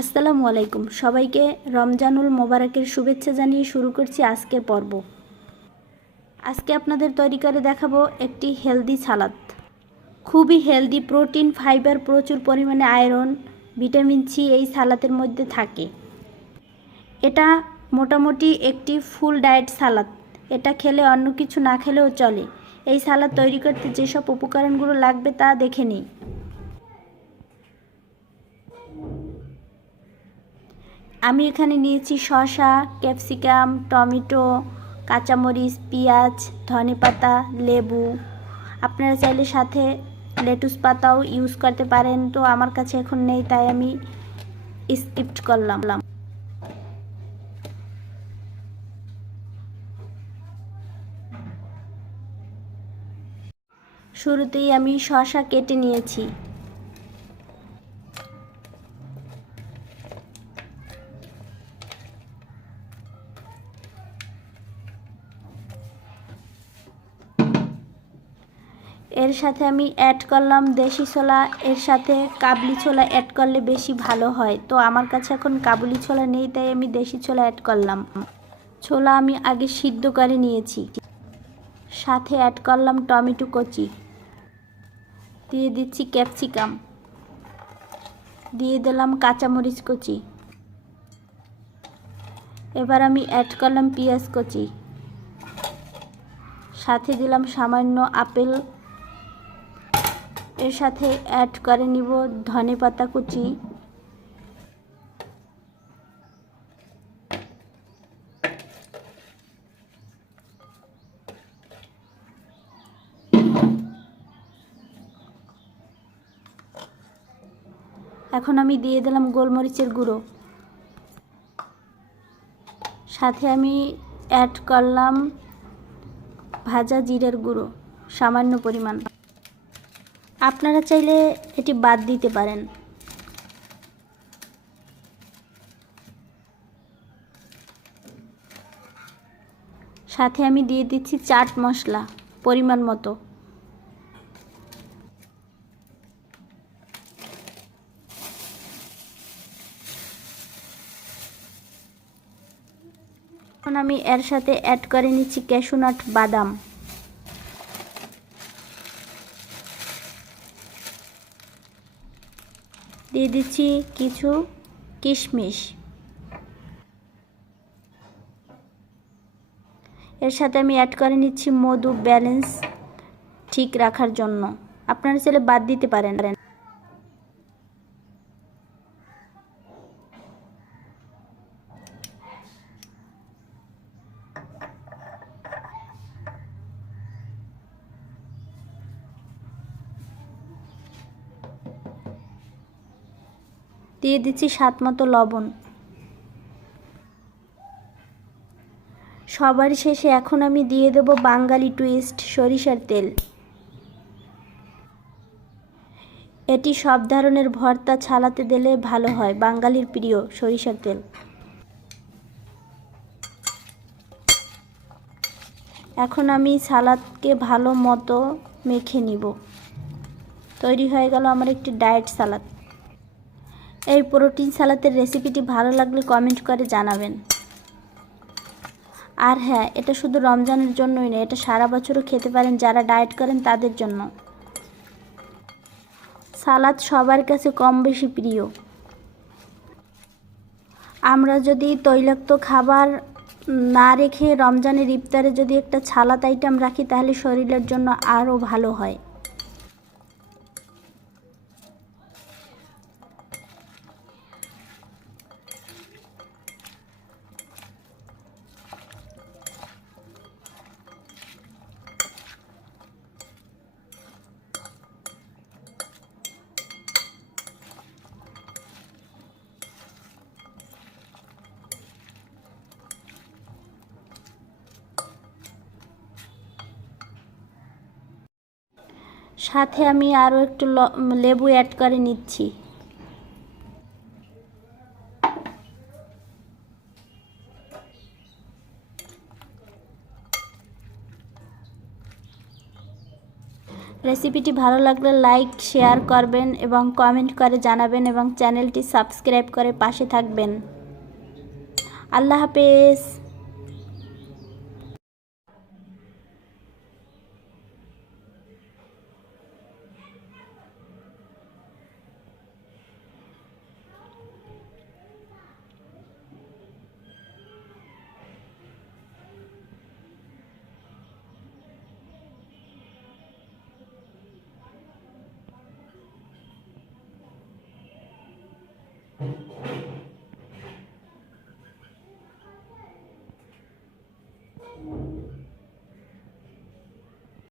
আসসালামু আলাইকুম। সবাইকে রমজানুল মোবারকের শুভেচ্ছা জানিয়ে শুরু করছি আজকের পর্ব। আজকে আপনাদের তৈরি করে দেখাবো একটি হেলদি সালাদ। খুবই হেলদি, প্রোটিন, ফাইবার, প্রচুর পরিমাণে আয়রন, ভিটামিন সি এই সালাদের মধ্যে থাকে। এটা মোটামুটি একটি ফুল ডায়েট সালাদ। এটা খেলে অন্য কিছু না খেলেও চলে। এই সালাদ তৈরি করতে যেসব উপকরণগুলো লাগবে তা দেখে নিই। আমি এখানে নিয়েছি শসা, ক্যাপসিকাম, টমেটো, কাঁচামরিচ, পেঁয়াজ, ধনেপাতা, লেবু। আপনারা চাইলে সাথে লেটুস পাতাও ইউজ করতে পারেন, তো আমার কাছে এখন নেই তাই আমি স্কিপ করলাম। শুরুতেই আমি শসা কেটে নিয়েছি। এর সাথে আমি অ্যাড করলাম দেশি ছোলা। এর সাথে কাবলি ছোলা অ্যাড করলে বেশি ভালো হয়, তো আমার কাছে এখন কাবুলি ছোলা নেই তাই আমি দেশি ছোলা অ্যাড করলাম। ছোলা আমি আগে সিদ্ধ করে নিয়েছি। সাথে অ্যাড করলাম টমেটো কুচি, দিয়ে দিচ্ছি ক্যাপসিকাম, দিয়ে দিলাম কাঁচামরিচ কুচি। এবার আমি অ্যাড করলাম পেঁয়াজ কুচি, সাথে দিলাম সামান্য আপেল। এর সাথে অ্যাড করে নিব ধনেপাতা কুচি, এখন আমি দিয়ে দিলাম গোলমরিচের গুঁড়ো। সাথে আমি অ্যাড করলাম ভাজা জিরের গুঁড়ো সামান্য পরিমাণ। আপনারা চাইলে এটি বাদ দিতে পারেন। সাথে আমি দিয়ে দিচ্ছি চাট মশলা পরিমাণ মতো। এখন আমি এর সাথে অ্যাড করে নিচ্ছি ক্যাশু নাট, বাদাম। দিয়ে দিচ্ছি কিছু কিশমিশ। এর সাথে আমি অ্যাড করে নিচ্ছি মধু, ব্যালেন্স ঠিক রাখার জন্য। আপনারা চাইলে বাদ দিতে পারেন। দিয়ে দিচ্ছি স্বাদ মতো লবণ। সবার শেষে এখন আমি দিয়ে দেব বাঙালি টুইস্ট, সরিষার তেল। এটি সব ধরনের ভর্তা, ছালাতে দিলে ভালো হয়। বাঙালির প্রিয় সরিষার তেল। এখন আমি সালাদকে ভালো মতো মেখে নিব। তৈরি হয়ে গেল আমার একটি ডায়েট সালাদ। এই প্রোটিন সালাদের রেসিপিটি ভালো লাগলে কমেন্ট করে জানাবেন। আর হ্যাঁ, এটা শুধু রমজানের জন্যই নয়, এটা সারা বছরও খেতে পারেন যারা ডায়েট করেন তাদের জন্য। সালাদ সবার কাছে কম বেশি প্রিয়। আমরা যদি তৈলাক্ত খাবার না রেখে রমজানের ইফতারে যদি একটা সালাদ আইটেম রাখি তাহলে শরীরের জন্য আরও ভালো হয়। সাথে আমি আরও একটু লেবু অ্যাড করে নিচ্ছি। রেসিপিটি ভালো লাগলে লাইক শেয়ার করবেন এবং কমেন্ট করে জানাবেন এবং চ্যানেলটি সাবস্ক্রাইব করে পাশে থাকবেন। আল্লাহ হাফেজ।